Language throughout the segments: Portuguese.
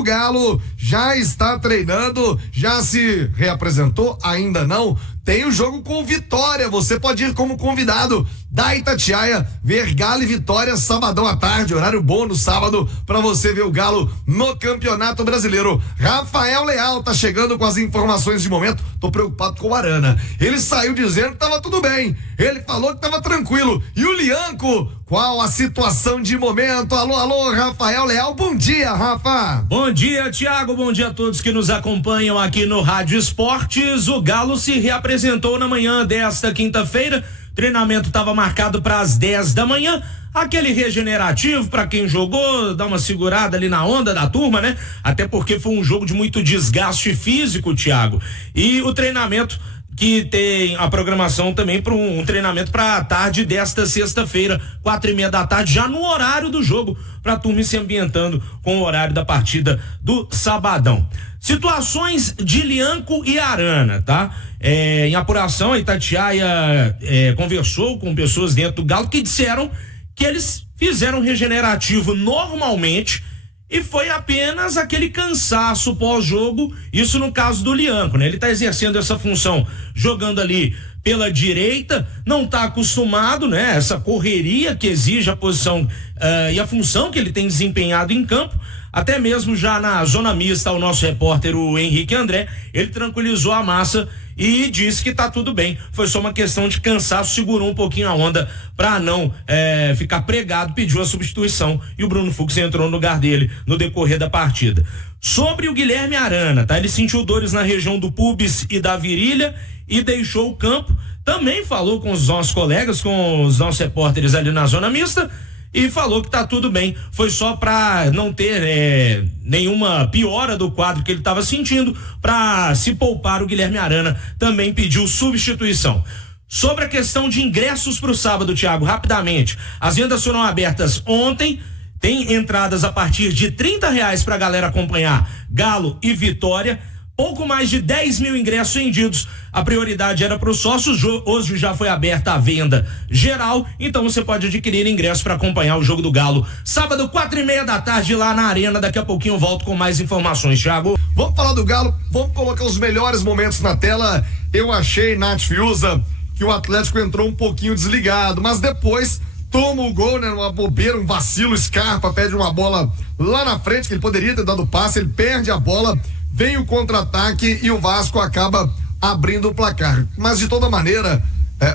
O Galo já está treinando, já se reapresentou? Ainda não? Tem o jogo com Vitória, você pode ir como convidado da Itatiaia ver Galo e Vitória sabadão à tarde, horário bom no sábado pra você ver o Galo no Campeonato Brasileiro. Rafael Leal tá chegando com as informações de momento. Tô preocupado com o Arana, ele saiu dizendo que tava tudo bem, ele falou que tava tranquilo. E o Lianco, qual a situação de momento? Alô, alô, Rafael Leal, bom dia, Rafa. Bom dia, Thiago, bom dia a todos que nos acompanham aqui no Rádio Esportes. O Galo se reapresentou na manhã desta quinta-feira. Treinamento estava marcado para as 10 da manhã. Aquele regenerativo para quem jogou, dá uma segurada ali na onda da turma, né? Até porque foi um jogo de muito desgaste físico, Thiago. E o treinamento que tem a programação também para um treinamento para a tarde desta sexta-feira, 4:30 da tarde, já no horário do jogo, para a turma ir se ambientando com o horário da partida do sabadão. Situações de Lianco e Arana, tá? Em apuração, a Itatiaia conversou com pessoas dentro do Galo que disseram que eles fizeram regenerativo normalmente e foi apenas aquele cansaço pós-jogo, isso no caso do Lianco, né? Ele tá exercendo essa função, jogando ali pela direita, não tá acostumado, né? Essa correria que exige a posição e a função que ele tem desempenhado em campo. Até mesmo já na zona mista, o nosso repórter, o Henrique André, ele tranquilizou a massa e disse que tá tudo bem. Foi só uma questão de cansaço, segurou um pouquinho a onda pra não ficar pregado, pediu a substituição e o Bruno Fux entrou no lugar dele no decorrer da partida. Sobre o Guilherme Arana, tá? Ele sentiu dores na região do pubis e da virilha e deixou o campo. Também falou com os nossos colegas, com os nossos repórteres ali na zona mista, e falou que tá tudo bem, foi só pra não ter nenhuma piora do quadro que ele tava sentindo, pra se poupar. O Guilherme Arana também pediu substituição. Sobre a questão de ingressos pro sábado, Thiago, rapidamente, as vendas foram abertas ontem, tem entradas a partir de R$30 pra galera acompanhar Galo e Vitória. Pouco mais de 10 mil ingressos vendidos. A prioridade era para os sócios. Hoje já foi aberta a venda geral, então você pode adquirir ingressos para acompanhar o jogo do Galo sábado, 4:30 da tarde, lá na Arena. Daqui a pouquinho eu volto com mais informações, Thiago. Vamos falar do Galo, vamos colocar os melhores momentos na tela. Eu achei, Nath Fiuza, que o Atlético entrou um pouquinho desligado, mas depois toma o gol, né? Uma bobeira, um vacilo. Scarpa pede uma bola lá na frente, que ele poderia ter dado passe, ele perde a bola. Vem o contra-ataque e o Vasco acaba abrindo o placar. Mas de toda maneira,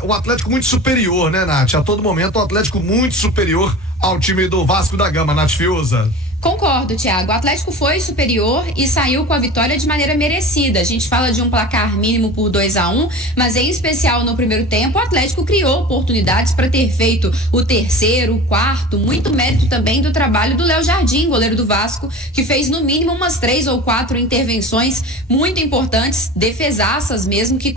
o Atlético muito superior, né, Nath? A todo momento o Atlético muito superior ao time do Vasco da Gama, Nath Fiuza. Concordo, Thiago. O Atlético foi superior e saiu com a vitória de maneira merecida. A gente fala de um placar mínimo por 2-1, mas em especial no primeiro tempo, o Atlético criou oportunidades para ter feito o terceiro, o quarto, muito mérito também do trabalho do Léo Jardim, goleiro do Vasco, que fez no mínimo umas 3 ou 4 intervenções muito importantes, defesaças mesmo, que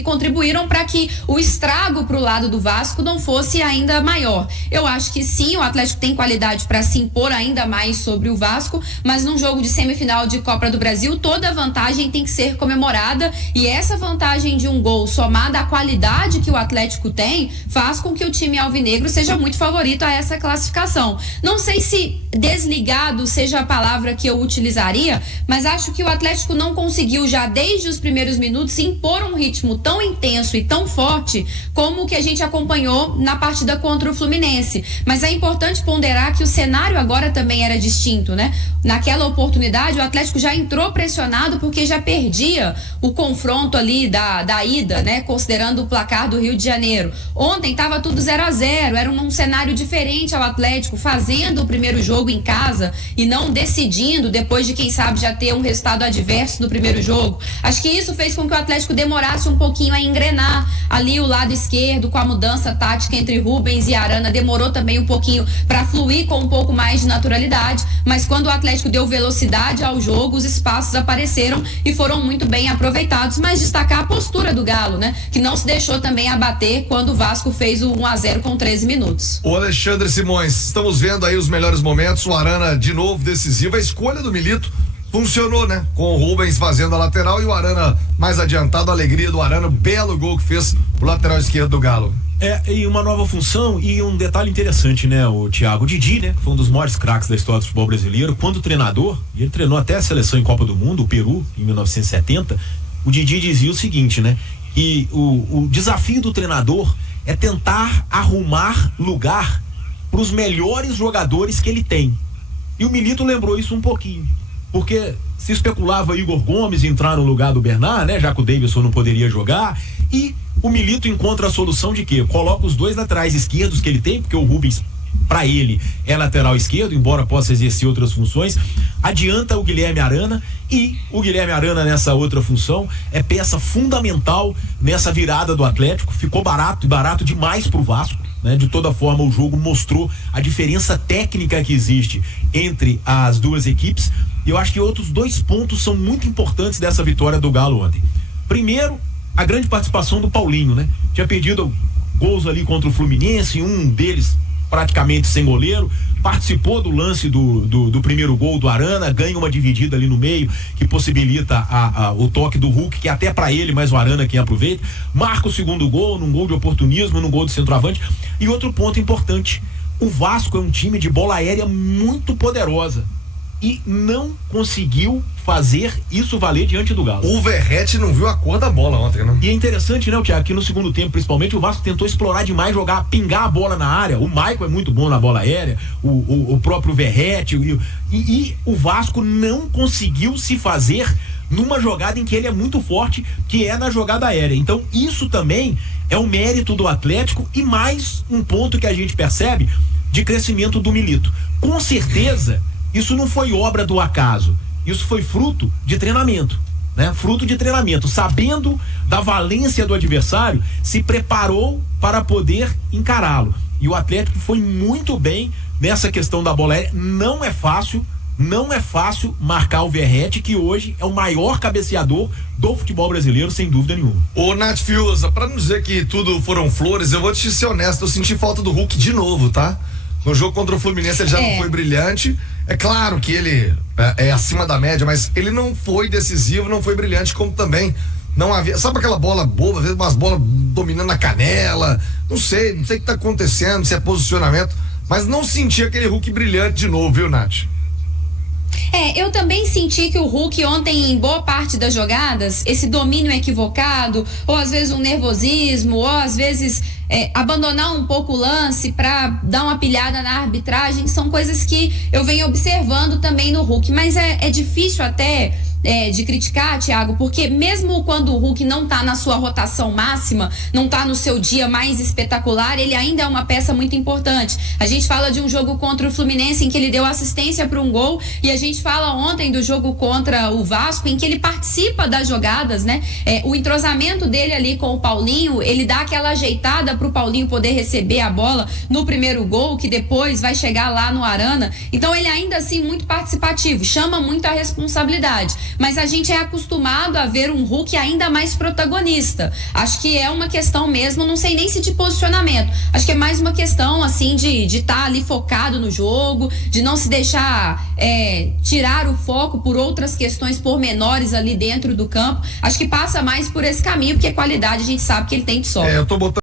contribuíram para que o estrago para o lado do Vasco não fosse ainda maior. Eu acho que sim, o Atlético tem qualidade para se impor ainda mais sobre o Vasco, mas num jogo de semifinal de Copa do Brasil, toda vantagem tem que ser comemorada, e essa vantagem de um gol somada à qualidade que o Atlético tem, faz com que o time alvinegro seja muito favorito a essa classificação. Não sei se desligado seja a palavra que eu utilizaria, mas acho que o Atlético não conseguiu já desde os primeiros minutos impor um ritmo tão intenso e tão forte como o que a gente acompanhou na partida contra o Fluminense. Mas é importante ponderar que o cenário agora também era distinto, né? Naquela oportunidade o Atlético já entrou pressionado porque já perdia o confronto ali da ida, né? Considerando o placar do Rio de Janeiro. Ontem estava tudo 0-0, era um cenário diferente ao Atlético, fazendo o primeiro jogo em casa e não decidindo depois de, quem sabe, já ter um resultado adverso no primeiro jogo. Acho que isso fez com que o Atlético demorasse um pouquinho a engrenar ali o lado esquerdo, com a mudança tática entre Rubens e Arana, demorou também um pouquinho para fluir com um pouco mais de naturalidade, mas quando o Atlético deu velocidade ao jogo, os espaços apareceram e foram muito bem aproveitados. Mas destacar a postura do Galo, né? Que não se deixou também abater quando o Vasco fez o 1-0 com 13 minutos. O Alexandre Simões, estamos vendo aí os melhores momentos, o Arana de novo decisivo, a escolha do Milito funcionou, né? Com o Rubens fazendo a lateral e o Arana mais adiantado, a alegria do Arana, belo gol que fez o lateral esquerdo do Galo. E uma nova função e um detalhe interessante, né, o Thiago. O Didi, né, foi um dos maiores craques da história do futebol brasileiro. Quando treinador, e ele treinou até a seleção em Copa do Mundo, o Peru, em 1970, o Didi dizia o seguinte, né, e o desafio do treinador é tentar arrumar lugar para os melhores jogadores que ele tem. E o Milito lembrou isso um pouquinho, porque se especulava Igor Gomes entrar no lugar do Bernard, né, já que o Davidson não poderia jogar, e o Milito encontra a solução de quê? Coloca os dois laterais esquerdos que ele tem, porque o Rubens, para ele, é lateral esquerdo, embora possa exercer outras funções, adianta o Guilherme Arana, e o Guilherme Arana nessa outra função é peça fundamental nessa virada do Atlético. Ficou barato, e barato demais pro Vasco, né? De toda forma, o jogo mostrou a diferença técnica que existe entre as duas equipes, e eu acho que outros dois pontos são muito importantes dessa vitória do Galo ontem. Primeiro, a grande participação do Paulinho, né? Tinha perdido gols ali contra o Fluminense, um deles praticamente sem goleiro, participou do lance do primeiro gol do Arana, ganha uma dividida ali no meio, que possibilita o toque do Hulk, que é até pra ele, mas o Arana quem aproveita, marca o segundo gol, num gol de oportunismo, num gol de centroavante. E outro ponto importante, o Vasco é um time de bola aérea muito poderosa e não conseguiu fazer isso valer diante do Galo. O Verratti não viu a cor da bola ontem, né? E é interessante, né, Thiago, que no segundo tempo, principalmente, o Vasco tentou explorar demais, pingar a bola na área. O Maicon é muito bom na bola aérea, o próprio Verratti, e o Vasco não conseguiu se fazer numa jogada em que ele é muito forte, que é na jogada aérea. Então, isso também é um mérito do Atlético e mais um ponto que a gente percebe de crescimento do Milito. Com certeza, isso não foi obra do acaso. Isso foi fruto de treinamento, né? Fruto de treinamento. Sabendo da valência do adversário, se preparou para poder encará-lo. E o Atlético foi muito bem nessa questão da bola aérea. Não é fácil marcar o Verratti, que hoje é o maior cabeceador do futebol brasileiro, sem dúvida nenhuma. Ô, Nath Fiuza, pra não dizer que tudo foram flores, eu vou te ser honesto, eu senti falta do Hulk de novo, tá? No jogo contra o Fluminense ele já não foi brilhante. É claro que ele é acima da média, mas ele não foi decisivo, não foi brilhante, como também não havia. Sabe aquela bola boba, às vezes umas bolas dominando a canela? Não sei o que tá acontecendo, se é posicionamento, mas não senti aquele Hulk brilhante de novo, viu, Nath? Eu também senti que o Hulk ontem, em boa parte das jogadas, esse domínio equivocado, ou às vezes um nervosismo, ou às vezes abandonar um pouco o lance para dar uma pilhada na arbitragem, são coisas que eu venho observando também no Hulk, mas é difícil até de criticar, Thiago, porque mesmo quando o Hulk não tá na sua rotação máxima, não tá no seu dia mais espetacular, ele ainda é uma peça muito importante. A gente fala de um jogo contra o Fluminense em que ele deu assistência para um gol, e a gente fala ontem do jogo contra o Vasco em que ele participa das jogadas, né? O entrosamento dele ali com o Paulinho, ele dá aquela ajeitada pro Paulinho poder receber a bola no primeiro gol, que depois vai chegar lá no Arana. Então ele ainda assim muito participativo, chama muito a responsabilidade. Mas a gente é acostumado a ver um Hulk ainda mais protagonista. Acho que é uma questão mesmo, não sei nem se de posicionamento. Acho que é mais uma questão, assim, de estar ali focado no jogo, de não se deixar tirar o foco por outras questões pormenores ali dentro do campo. Acho que passa mais por esse caminho, porque qualidade a gente sabe que ele tem de sobra. Eu tô botando